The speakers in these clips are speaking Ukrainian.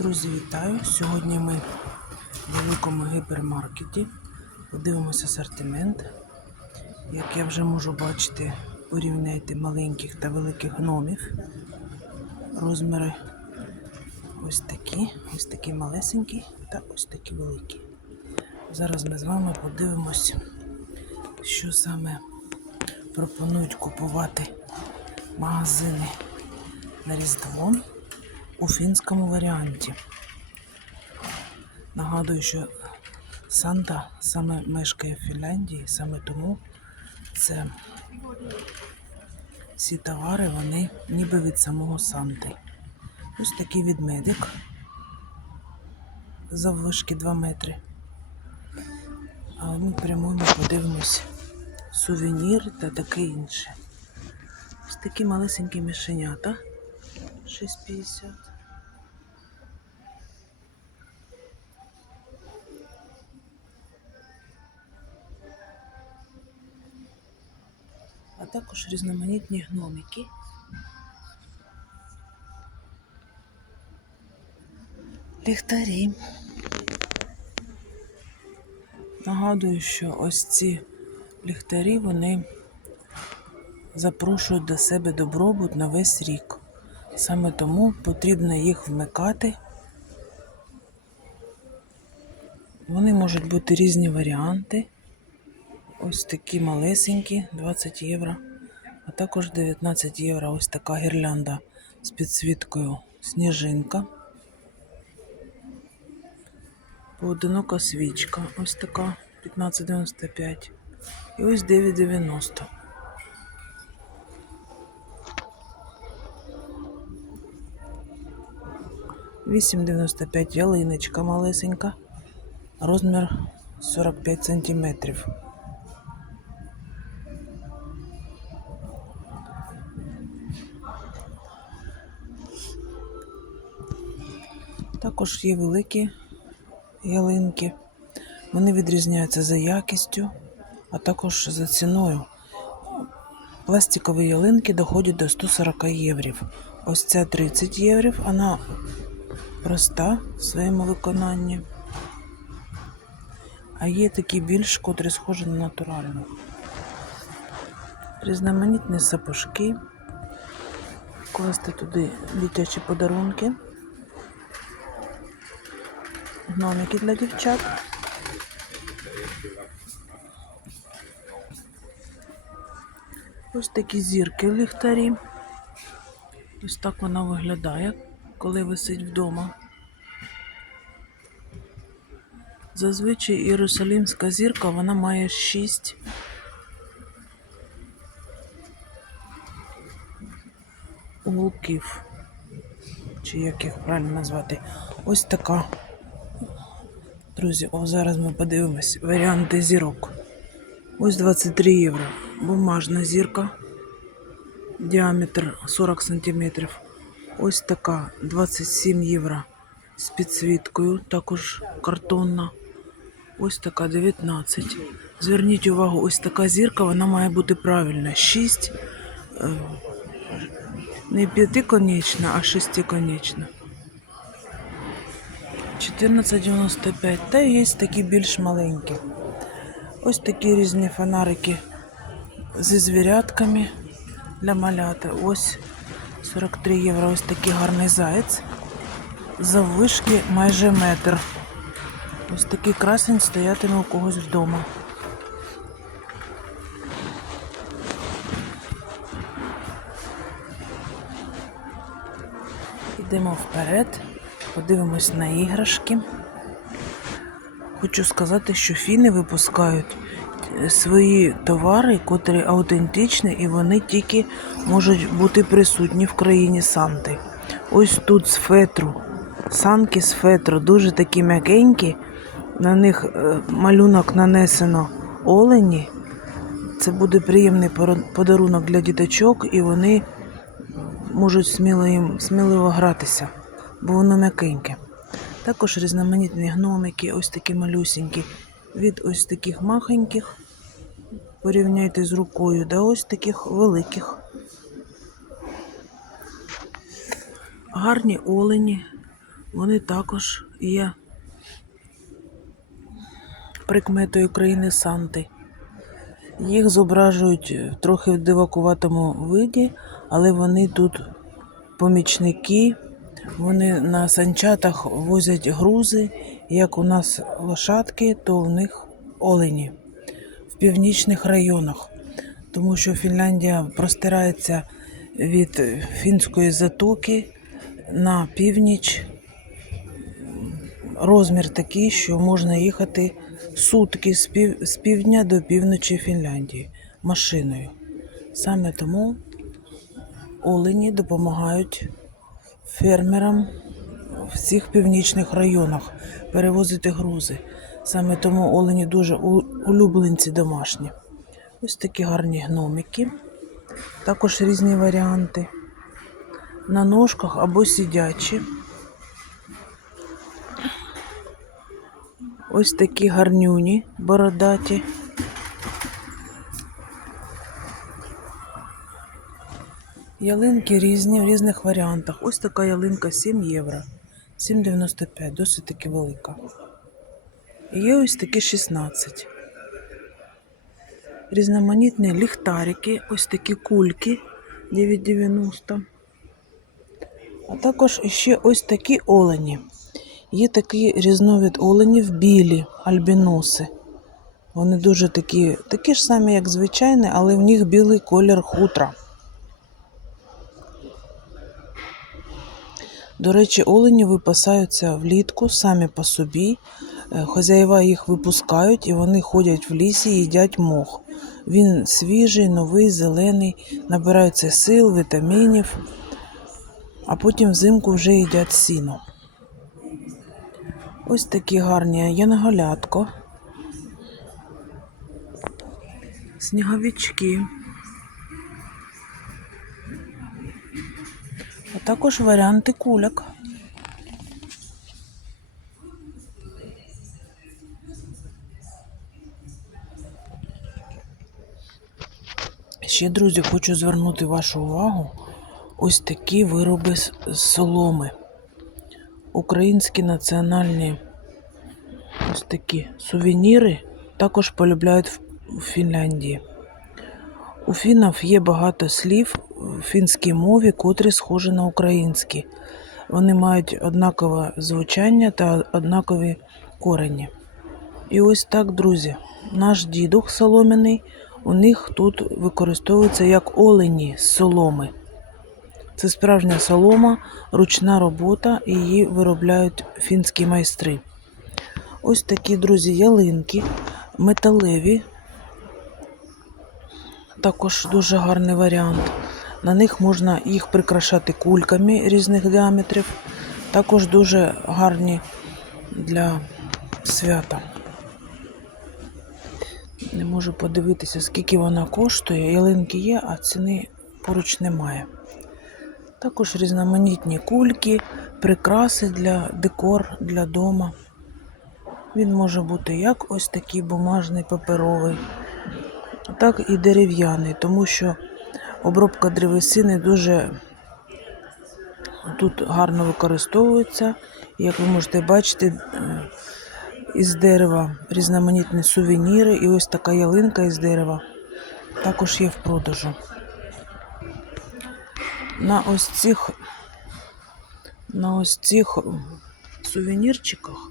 Друзі, вітаю! Сьогодні ми в великому гіпермаркеті. Подивимося асортимент. Як я вже можу бачити, порівняйте маленьких та великих гномів. Розміри ось такі, ось такі малесенькі та ось такі великі. Зараз ми з вами подивимось, що саме пропонують купувати магазини на Різдво у фінському варіанті. Нагадую, що Санта саме мешкає в Фінляндії, саме тому це всі товари, вони ніби від самого Санти. Ось такий відмедик заввишки 2 метри. А ми прямуємо, подивимось сувенір та таке інше. Ось такі малесенькі мишенята 6,50. Також різноманітні гномики. Ліхтарі. Нагадую, що ось ці ліхтарі вони запрошують до себе добробут на весь рік. Саме тому потрібно їх вмикати. Вони можуть бути різні варіанти. Ось такі малесенькі, 20 євро, а також 19 євро. Ось така гірлянда з підсвіткою сніжинка. Поодинока свічка. Ось така 15,95. І ось 9,90. Вісім дев'яносто п'ять ялиночка малесенька. Розмір 45 сантиметрів. Також є великі ялинки. Вони відрізняються за якістю, а також за ціною. Пластикові ялинки доходять до 140 єврів. Ось ця 30 єврів, вона проста в своєму виконанні. А є такі більш, котрі схожі на натуральну. Різноманітні сапожки. Класти туди дитячі подарунки. Гномики для дівчат. Ось такі зірки в ліхтарі. Ось так вона виглядає, коли висить вдома. Зазвичай Єрусалімська зірка вона має 6 уголків. Чи як їх правильно назвати? Ось така. Друзі, о, зараз ми подивимось варіанти зірок. Ось 23 євро. Бумажна зірка. Діаметр 40 см. Ось така 27 євро з підсвіткою, також картонна. Ось така 19. Зверніть увагу, ось така зірка, вона має бути правильна. 6, е, не п'ятиконечна, а шестиконечна. 14,95. Та є такі більш маленькі. Ось такі різні фонарики зі звірятками для малята. Ось 43 євро. Ось такий гарний заєць. Заввишки майже метр. Ось такий красень стоятиме у когось вдома. Йдемо вперед, подивимось на іграшки. Хочу сказати, що фіни випускають е, свої товари, котрі аутентичні, і вони тільки можуть бути присутні в країні Санти. Ось тут з фетру. Санки з фетру, дуже такі м'якенькі. На них е, малюнок нанесено олені. Це буде приємний подарунок для діточок, і вони можуть сміливо гратися, бо воно м'якеньке. Також різноманітні гномики, ось такі малюсенькі, від ось таких махеньких, порівняйте з рукою, до ось таких великих. Гарні олені, Вони також є прикметою країни Санти. Їх зображують трохи в дивакуватому виді, але вони тут помічники, вони на санчатах возять грузи. Як у нас лошадки, то в них олені в північних районах, тому що Фінляндія простирається від фінської затоки на північ. Розмір такий, що можна їхати сутки з, пів, з півдня до півночі Фінляндії машиною. Саме тому олені допомагають фермерам в цих північних районах перевозити грузи. Саме тому олені дуже улюбленці домашні. Ось такі гарні гномики. Також різні варіанти. На ножках або сидячі. Ось такі гарнюні бородаті. Ялинки різні в різних варіантах. Ось така ялинка 7 євро. 7,95, досить таки велика. І є ось такі 16. Різноманітні ліхтарики, ось такі кульки 9,90. А також ще ось такі олені. Є такий різновид оленів білі, альбіноси. Вони дуже такі, такі ж самі, як звичайні, але в них білий колір хутра. До речі, олені випасаються влітку самі по собі. Е, Хазяєва їх випускають і вони ходять в лісі, їдять мох. Він свіжий, новий, зелений, набираються сил, вітамінів, а потім взимку вже їдять сіно. Ось такі гарні янголятко. Сніговички. А також варіанти куляк. Ще, друзі, хочу звернути вашу увагу. Ось такі вироби з соломи. Українські національні ось такі сувеніри також полюбляють в Фінляндії. У фіннів є багато слів фінській мові, котрі схожі на українські. Вони мають однакове звучання та однакові корені. І ось так, друзі, наш дідух солом'яний, у них тут використовується як олені з соломи. Це справжня солома, ручна робота, її виробляють фінські майстри. Ось такі, друзі, ялинки, металеві. Також дуже гарний варіант. На них можна їх прикрашати кульками різних діаметрів. Також дуже гарні для свята. Не можу подивитися, скільки вона коштує. Ялинки є, а ціни поруч немає. Також різноманітні кульки, прикраси для декор для дома. Він може бути як ось такий бумажний паперовий, так і дерев'яний, тому що обробка древесини дуже тут гарно використовується. Як ви можете бачити, е, із дерева різноманітні сувеніри і ось така ялинка із дерева також є в продажу. На ось цих на ось цих сувенірчиках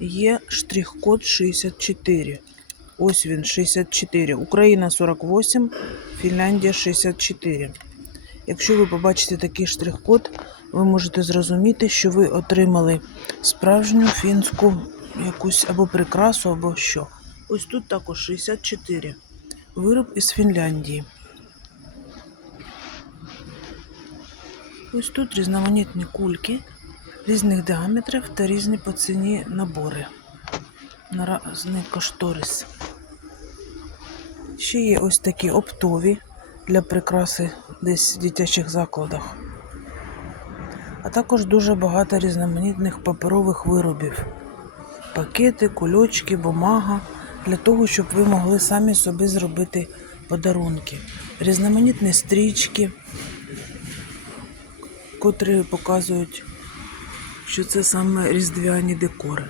є штрих-код 64. Ось він 64. Україна 48, Фінляндія 64. Якщо ви побачите такий штрих-код, ви можете зрозуміти, що ви отримали справжню фінську якусь або прикрасу, або що. Ось тут також 64. Вироб із Фінляндії. Ось тут різноманітні кульки різних діаметрів та різні по ціні набори. Наразний кошторис. Ще є ось такі оптові для прикраси десь в дитячих закладах. А також дуже багато різноманітних паперових виробів. Пакети, кульочки, бумага для того, щоб ви могли самі собі зробити подарунки. Різноманітні стрічки, котрі показують що це саме різдвяні декори.